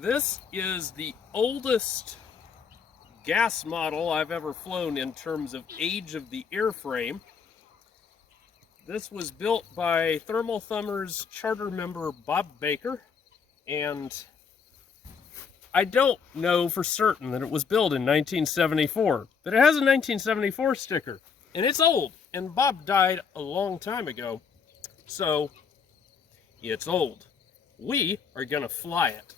This is the oldest gas model I've ever flown in terms of age of the airframe. This was built by Thermal Thumber's charter member Bob Baker, and I don't know for certain that it was built in 1974, but it has a 1974 sticker, and it's old, and Bob died a long time ago, so it's old. We are gonna fly it.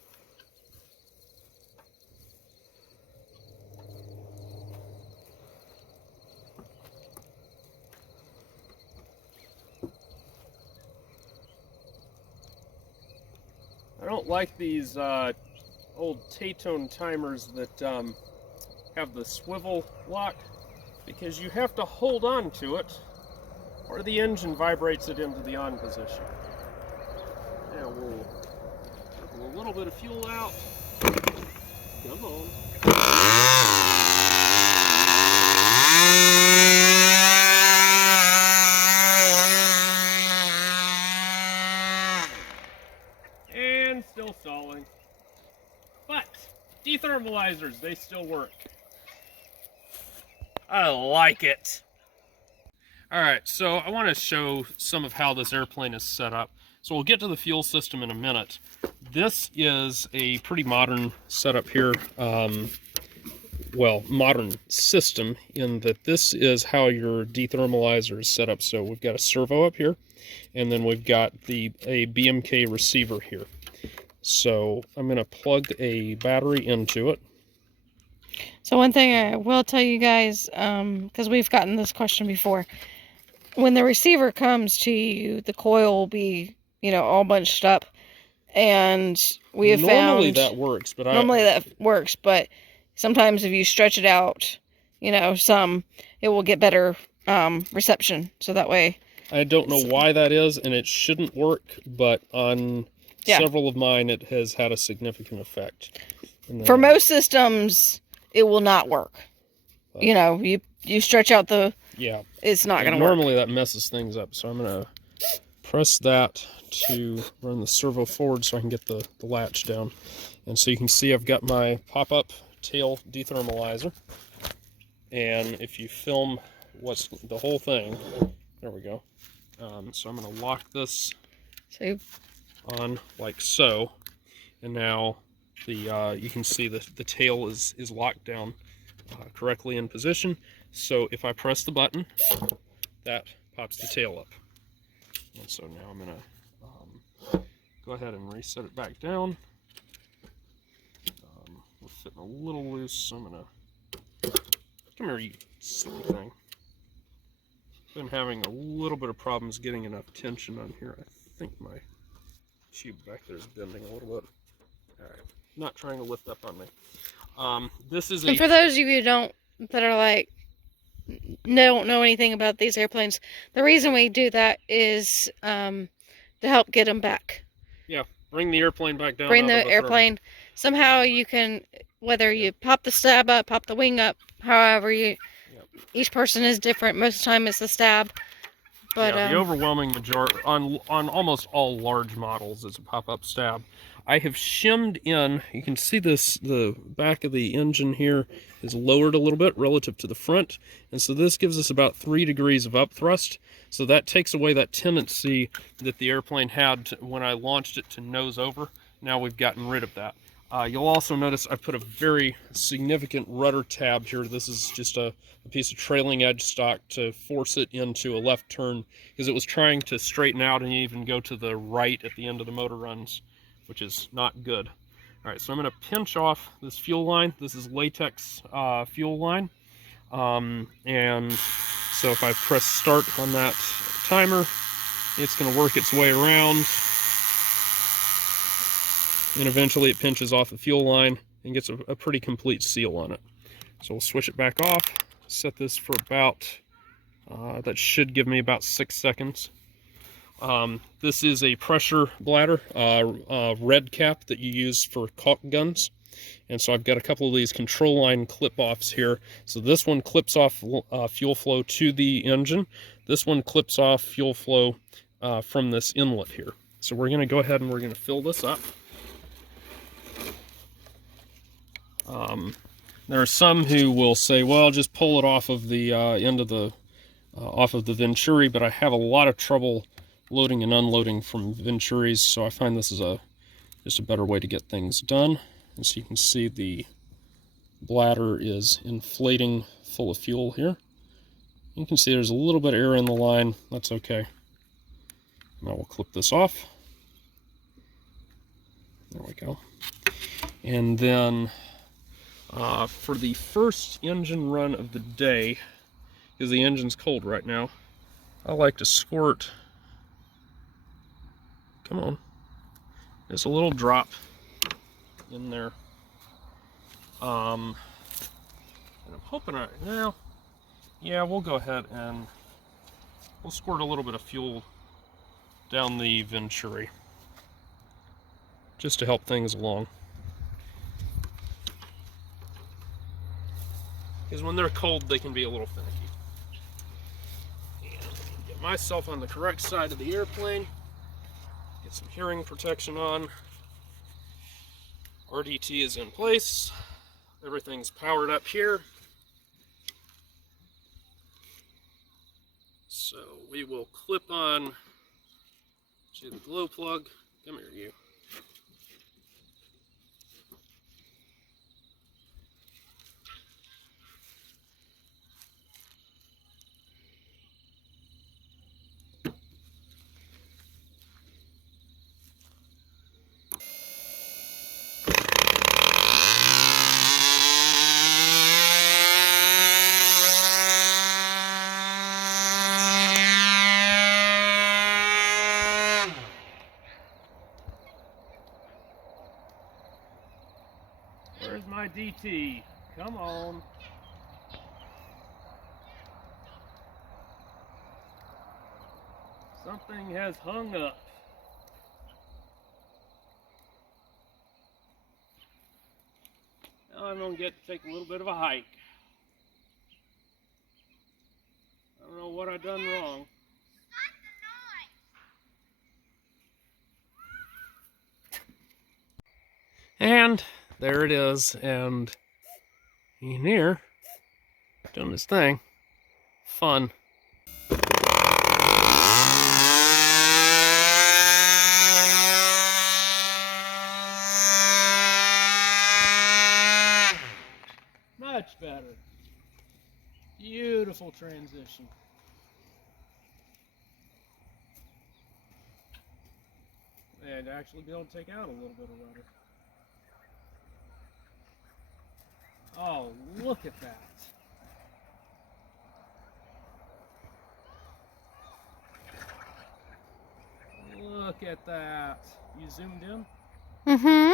I don't like these old Taytone timers that have the swivel lock, because you have to hold on to it or the engine vibrates it into the on position. Now we'll put a little bit of fuel out. Come on. And still stalling. But dethermalizers, they still work. I like it. All right, so I want to show some of how this airplane is set up. So we'll get to the fuel system in a minute. This is a pretty modern setup here. Well, modern system in that this is how your dethermalizer is set up. So we've got a servo up here, and then we've got a BMK receiver here. So I'm going to plug a battery into it. So one thing I will tell you guys, because we've gotten this question before, when the receiver comes to you, the coil will be, all bunched up, and we have normally found that works, but that works, but sometimes if you stretch it out, some, it will get better reception. So that way, I don't know why that is, and it shouldn't work, but on several of mine, it has had a significant effect. For most systems, it will not work. You stretch out the... Yeah. It's not going to work. Normally that messes things up, so I'm going to press that to run the servo forward so I can get the latch down. And so you can see I've got my pop-up tail dethermalizer. And if you film what's the whole thing, there we go. So I'm going to lock this on like so. And now you can see the tail is locked down correctly in position. So if I press the button, that pops the tail up. And so now I'm going to go ahead and reset it back down. We're fitting a little loose, so I'm going to... Come here, you silly thing. Been having a little bit of problems getting enough tension on here. I think my tube back there is bending a little bit. Alright, not trying to lift up on me. This is And for those of you that are like, don't know anything about these airplanes, the reason we do that is to help get them back. Yeah, bring the airplane back down. Bring the airplane. Somehow you can, whether you pop the stab up, pop the wing up, however you... Each person is different. Most of the time it's the stab. But the overwhelming majority, on almost all large models, is a pop-up stab. I have shimmed in, you can see this, the back of the engine here is lowered a little bit relative to the front, and so this gives us about 3 degrees of upthrust, so that takes away that tendency that the airplane had when I launched it to nose over. Now we've gotten rid of that. You'll also notice I put a very significant rudder tab here. This is just a piece of trailing edge stock to force it into a left turn, because it was trying to straighten out and even go to the right at the end of the motor runs, which is not good. All right, so I'm going to pinch off this fuel line. This is latex fuel line. And so if I press start on that timer, it's going to work its way around. And eventually it pinches off the fuel line and gets a pretty complete seal on it. So we'll switch it back off, set this for about, that should give me about 6 seconds. This is a pressure bladder, red cap that you use for caulk guns. And so I've got a couple of these control line clip-offs here. So this one clips off fuel flow to the engine. This one clips off fuel flow from this inlet here. So we're going to go ahead and we're going to fill this up. There are some who will say, well, just pull it off of the end of the off of the Venturi, but I have a lot of trouble loading and unloading from Venturis, so I find this is just a better way to get things done. And so you can see the bladder is inflating full of fuel here. You can see there's a little bit of air in the line. That's okay. Now we'll clip this off. There we go. And then for the first engine run of the day, because the engine's cold right now, I like to squirt, come on, just a little drop in there. And I'm hoping well, yeah, we'll go ahead and we'll squirt a little bit of fuel down the Venturi, just to help things along. Because when they're cold, they can be a little finicky. And get myself on the correct side of the airplane. Get some hearing protection on. RDT is in place. Everything's powered up here. So we will clip on to the glow plug. Come here, you. Where's my DT? Come on. Something has hung up. Now I'm going to get to take a little bit of a hike. I don't know what I done wrong. And there it is, and in here, doing his thing. Fun. Much better. Beautiful transition. And actually be able to take out a little bit of rudder. Oh, look at that. Look at that. You zoomed in? Mm-hmm.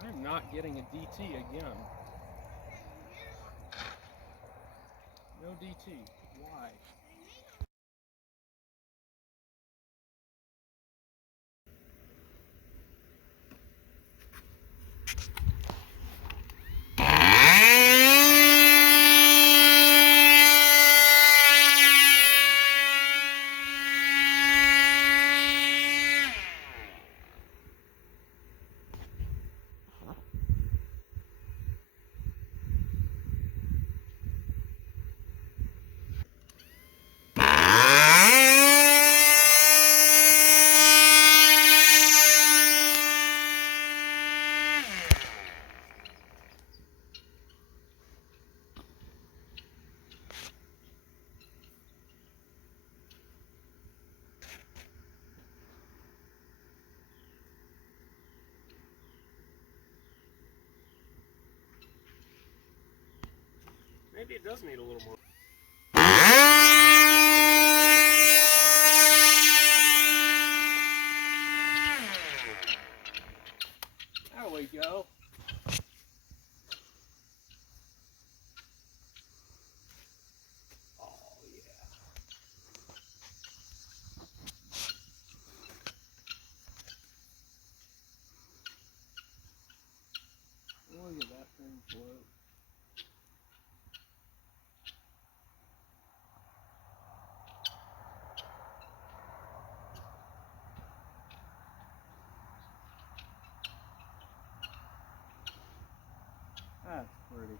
I'm not getting a DT again. No DT. Why? Maybe it does need a little more. There we go. Oh, yeah. Look at that thing float. That's pretty.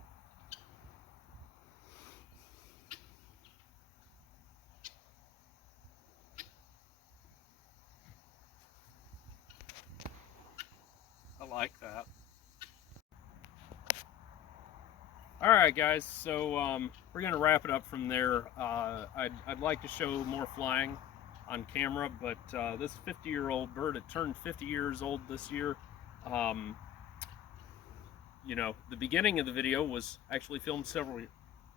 I like that. All right, guys. So we're gonna wrap it up from there. I'd like to show more flying on camera, but this 50-year-old bird, it turned 50 years old this year. You know, the beginning of the video was actually filmed several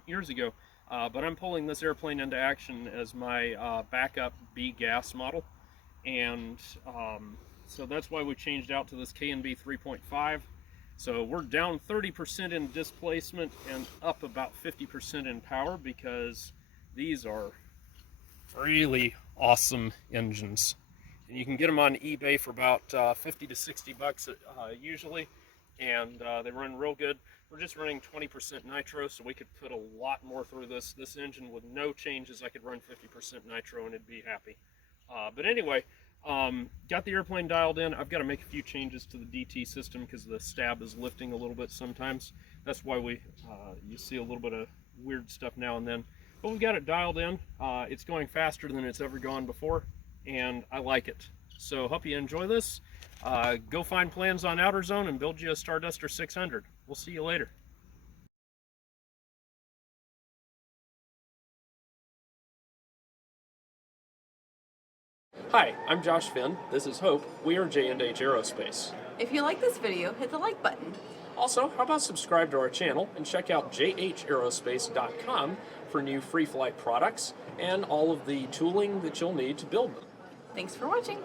years ago, but I'm pulling this airplane into action as my backup B gas model, and so that's why we changed out to this K&B 3.5. So we're down 30% in displacement and up about 50% in power because these are really awesome engines. And you can get them on eBay for about 50 to 60 bucks usually, and they run real good. We're just running 20% nitro, so we could put a lot more through this. This engine with no changes, I could run 50% nitro and it'd be happy. But anyway, got the airplane dialed in. I've got to make a few changes to the DT system because the stab is lifting a little bit sometimes. That's why you see a little bit of weird stuff now and then. But we've got it dialed in. It's going faster than it's ever gone before, and I like it. So hope you enjoy this. Go find plans on Outer Zone and build you a Starduster 600. We'll see you later. Hi, I'm Josh Finn. This is Hope. We are J&H Aerospace. If you like this video, hit the like button. Also, how about subscribe to our channel and check out jhaerospace.com for new free flight products and all of the tooling that you'll need to build them. Thanks for watching.